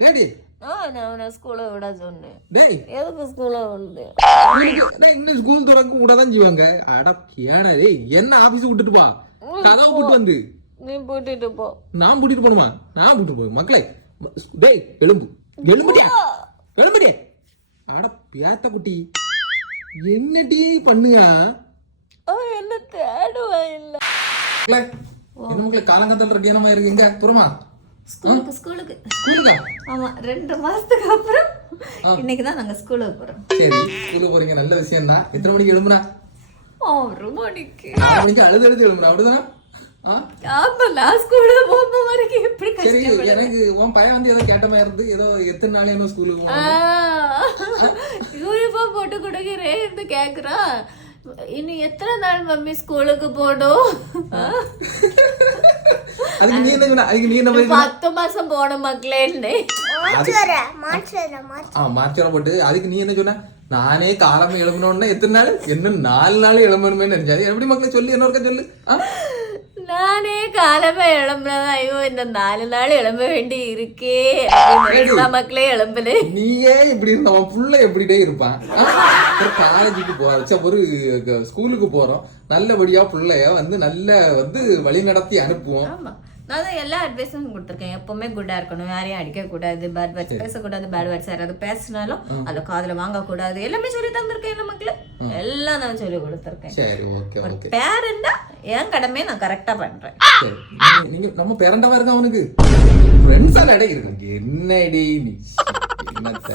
ஏடி நான் ஸ்கூலை விட சொன்னேன். டேய் எதுக்கு ஸ்கூலை வந்து இன்னும் ஸ்கூல் திறக்க கூட தான் செய்வாங்க. அட ஏடா டேய் என்ன ஆபீஸ் விட்டுட்டு பா கதவை போட்டு வந்து நீ போட்டுட்டு போ. நான் கூட்டிட்டு போணுமா? நான் கூட்டிட்டு போய் மக்களே டேய் எலும்புடியா எலும்புடியா அட பேத்த குட்டி என்னடி பண்ணுயா? அவன் என்ன தேடுவா இல்ல. என்ன மக்களே காலங்கத்தில் ரெடியானமா இருக்கு எங்க தூரமா ஸ்கூலுக்கு ஸ்கூலுக்கா? ஆமா 2 மாசத்துக்கு அப்புறம் இன்னைக்குதான் நாங்க ஸ்கூலுக்கு போறோம். சரி ஸ்கூலுக்கு போறீங்க நல்ல விஷயம் தான். எத்தனை மணிக்கு எழும்புனா? 6 மணிக்கு. 6 மணிக்கு அழுது எழும்புனா அப்படிதான்? ஆமா நான் ஸ்கூலுக்கு போகும்போது வரைக்கும் எப்படி சரி எனக்கு உன் பையன் வந்து ஏதோ கேட்ட மாதிரி இருந்து ஏதோ எத்தனை நாள் என்ன ஸ்கூலுக்கு யூனிஃபார்ம் போட்டு கொடுக்குறேன் கேக்குறா. இன்னும் எத்தனை நாள் மம்மி ஸ்கூலுக்கு போடும்? அதுக்கு நீ என்ன சொன்ன? அதுக்கு நீ என்ன 10 மாசம் போன மக்களே மார்ச் போட்டு அதுக்கு நீ என்ன சொன்ன? நானே காலமே எழுப்பணும்னா எத்தனை நாள் என்ன 4 நாள் எழுப்பணுமே நினைச்சாது. எப்படி மக்களே சொல்லி என்ன ஒருக்கா சொல்லு. நானே காலமே எழும்புனதா. ஐயோ இந்த 4 நாள் எழும்ப வேண்டி இருக்கே மக்களே எழும்பல. நீயே இப்படி இருந்த உன் புள்ள எப்படிடே இருப்பான்? காலேஜுக்கு போற ஒரு ஸ்கூலுக்கு போறோம் நல்லபடியா புள்ளைய வந்து நல்ல வந்து வழி நடத்தி அனுப்புவோம். ஆமா நான் தான் எல்லா அட்வைஸும் கொடுத்துருக்கேன். எப்பவுமே குட்டா இருக்கணும், யாரையும் அடிக்க கூடாது, பேட் வேர்ட்ஸ் பேசக்கூடாது, பேட் வேர்ட்ஸ் யாராவது பேசினாலும் அதை காதுல வாங்க கூடாது, எல்லாமே சொல்லி தந்திருக்கேன். நமக்கு எல்லாம் நான் சொல்லி கொடுத்துருக்கேன். சரி ஓகே ஓகே. பேரண்டா என் கடமையை நான் கரெக்டா பண்றேன். நீங்க நம்ம பேரண்டாவா இருக்க அவனுக்கு ஃப்ரெண்ட்ஸ் எல்லாம் இருக்கு. என்னடி நீ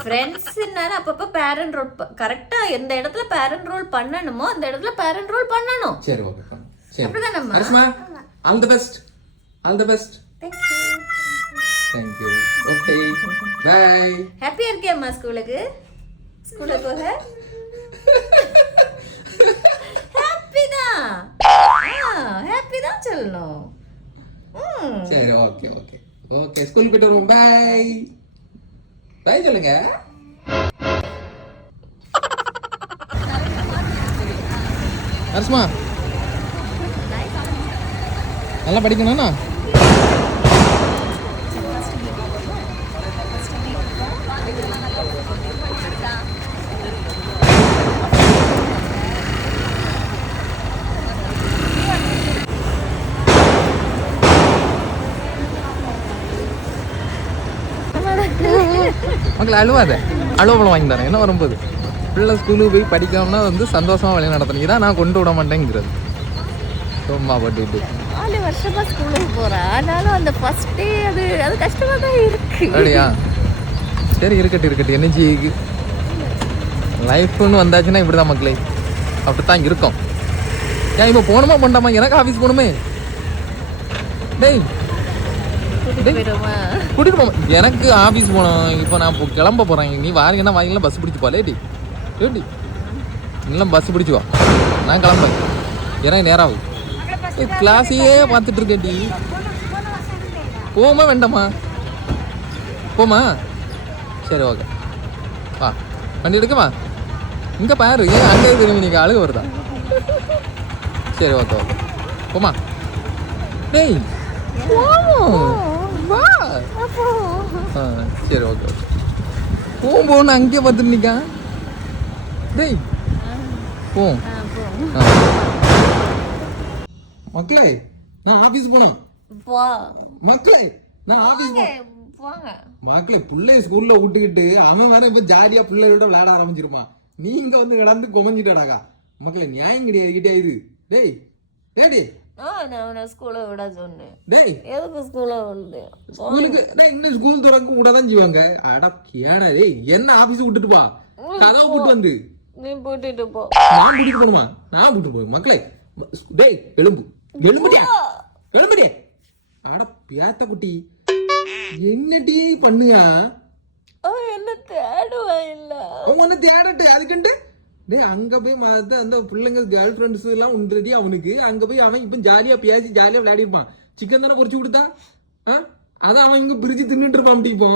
ஃப்ரெண்ட்ஸ்னால அப்பப்ப பேரண்ட் ரோல் கரெக்டா எந்த இடத்துல பேரண்ட் ரோல் பண்ணணுமோ அந்த இடத்துல பேரண்ட் ரோல் பண்ணணும். சரி ஓகே சரி. அப்படிதானம்மா? Asma all the best. All the best. Thank you. Thank you. Okay. Bye. ஹாப்பியா இருக்கியாம்மா ஸ்கூலுக்கு போக? ஹாப்பி தான். ஹாப்பி தான் சொல்லணும். சரி ஓகே ஓகே ஓகே ஸ்கூல் போயிட்டு வருவோம். பை பை சொல்லுங்க. அர்ஸ்மா நல்லா படிக்கணும்னா மக்கள் அழுவாத அழுவப்பழம் வாங்கி தரேன் என்ன வரும்போது. பிள்ளை ஸ்கூலுக்கு போய் படிக்காமனா வந்து சந்தோஷமா வழி நடத்தணும். இதான் நான் கொண்டு விட மாட்டேங்கிறது. சும்மா பட்டுட்டு 4 வருஷமா ஸ்கூலுக்கு போறேன். ஆனாலும் அந்த ஃபர்ஸ்ட் டே அது கஷ்டமா தான் இருக்கு. அப்படியா? சரி இருக்கட்டும் என்ன செய்யுது லைஃப்னு வந்தாச்சுன்னா இப்படிதான் மக்களே அப்படித்தான் இருக்கும். ஏன் இப்போ போகணுமா பண்ணாமா? எனக்கு ஆஃபீஸ் போகணுமே. டேய் கூட்டிட்டு போமா எனக்கு ஆஃபீஸ் போகணும். இப்போ நான் இப்போ கிளம்ப போகிறேன். நீ வாரீங்கன்னா வாங்கிக்கலாம் பஸ் பிடிச்சி போலே டி எப்படி எல்லாம் பஸ் பிடிச்சி வா. நான் கிளம்பேன் ஏன்னா நேரம் ஆகுது. கிளாஸையே பார்த்துட்டு இருக்கேன் டி. போமா வேண்டாமா? போமா சரி ஓகே வா வண்டி எடுக்கமா. இங்கே பாரு ஏன் அங்கே திரும்பி நீங்கள் அழுக வருதா? சரி ஓகே ஓகே போமா. டேய் வா. சரி ஓகே ஓகே போன்னு அங்கேயே பார்த்துட்டு நிக்கா. டேய் போ. மக்களே நான் ஆபீஸ் போனோம். மக்களே நான் ஆபீஸ் மக்களே பிள்ளை ஸ்கூல்ல விட்டுக்கிட்டு அவன் வேற இப்ப ஜாலியா பிள்ளைகளோட விளையாட ஆரம்பிச்சிருமா. நீங்க வந்து கிடந்து குமஞ்சிட்டாடாக்கா. மக்களே நியாயம் கிடையாது கிட்டே இது. டேய் டேடி நான் ஸ்கூலை விட சொன்னேன். டேய் எதுக்கு ஸ்கூலை வந்து ஸ்கூலுக்கு இன்னும் ஸ்கூல் திறக்க கூட தான் செய்வாங்க. அட ஏடா டேய் என்ன ஆபீஸ் விட்டுட்டு பா கதவை போட்டு வந்து நீ போட்டுட்டு போ. நான் கூட்டிட்டு போணுமா? நான் கூட்டிட்டு போய் மக்களே டேய் எலும்புடியா அட பேத்த குட்டி என்னடி பண்ணுயா? அவன் என்ன தேடுவா இல்ல. அவன் ஒன்னு தேடட்டு அதுக்குன்ட்டு டேய் அங்க போய் அந்த பிள்ளைங்க கேர்ள் ஃப்ரெண்ட்ஸ் எல்லாம் உண்டுடி அவனுக்கு. அங்க போய் அவன் இப்ப ஜாலியா பேசி ஜாலியா விளையாடி இருப்பான். சிக்கன் தானே பொரிச்சு கொடுத்தா அதான் அவன் இங்க பிரிச்சு தின்னுட்டு இருப்பான். இப்போ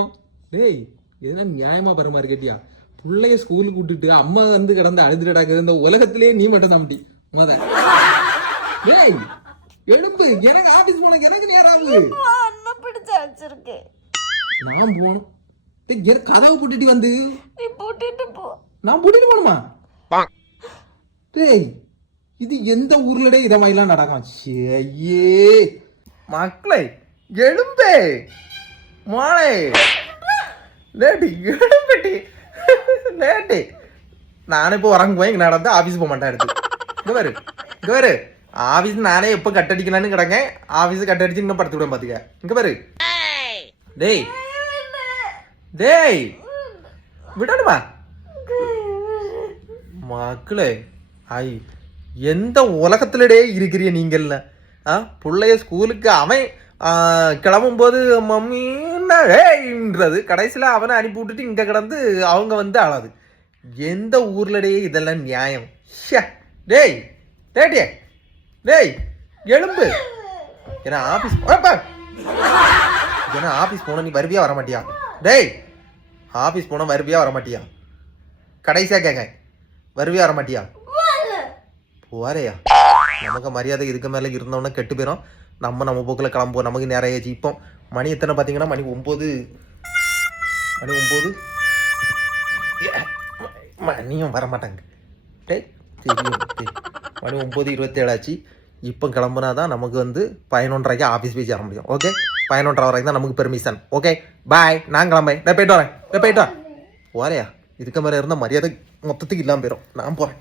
டேய் எதுனா நியாயமா பெற மாதிரி கேட்டியா? பிள்ளைய ஸ்கூலுக்கு விட்டுட்டு அம்மா வந்து கிடந்து அழுதுடாக்குது. இந்த உலகத்திலேயே நீ மட்டும் தான் முத. டேய் எழும்பு எனக்கு ஆபீஸ் போனக்கு எனக்கு நேரம் ஆகுது. பிடிச்சா வச்சிருக்கேன் நான் போகணும். டேய் கதவை பூட்டிட்டு வந்து நீ போட்டுட்டு போ. நான் பூட்டிட்டு போகணுமா? டேய் இது எந்த ஊர்லடே இதை மாதிரிலாம் நடக்கும்? ஐயே மக்களை எழும்பே மாலை லேட்டு எழும்பட்டி லேட்டு. நானே இப்போ உறங்க போய் இங்கே நடந்து ஆஃபீஸ் போக மாட்டேன் எடுத்து. இங்கே பாரு ஆஃபீஸ் நானே எப்போ கட்டடிக்கலான்னு கிடக்கேன். ஆஃபீஸ் கட்டடிச்சு இன்னும் படுத்து விட பார்த்துக்க. இங்கே பாரு டேய் டேய் விடணுமா மக்களே? ஐ எந்த உலகத்துலடே இருக்கிறிய நீங்கள்ல? பிள்ளைய ஸ்கூலுக்கு அவன் கிளம்பும்போது மம்மின்றது கடைசியில் அவனை அனுப்பி விட்டுட்டு இங்கே கிடந்து அவங்க வந்து அழாது. எந்த ஊர்லடே இதெல்லாம் நியாயம்? டேய் டேட்டியே டேய் எலும்பு. ஏன்னா ஆஃபீஸ் போன நீ வருவியா வர மாட்டியா? டேய் ஆஃபீஸ் போன வருவியா வர மாட்டியா? கடைசியா கேட்க வருவியா வர மாட்டியா? போறையா? நமக்கு மரியாதை இதுக்கு மேலே இருந்தோன்னா கெட்டு போயிடும். நம்ம போக்கில் கிளம்புவோம். நமக்கு நிறைய ஆச்சு. இப்போ மணி எத்தனை பார்த்தீங்கன்னா மணி 9. மணியும் வர மாட்டாங்க. டேய் தெரியும் மணி 9:27 ஆச்சு. இப்போ கிளம்புனா தான் நமக்கு வந்து 11:30 ஆஃபீஸ் போய் சேர முடியும். ஓகே 11:30 வரைக்கும் தான் நமக்கு பெர்மிஷன். Okay bye. நான் கிளம்பேன். போயிட்டு வரேன். போயிட்டு வரேன். போறையா? இதுக்கு மேலே இருந்தால் மரியாதை மொத்தத்துக்கு இல்லாமல் போயிடும். நான் போகிறேன்.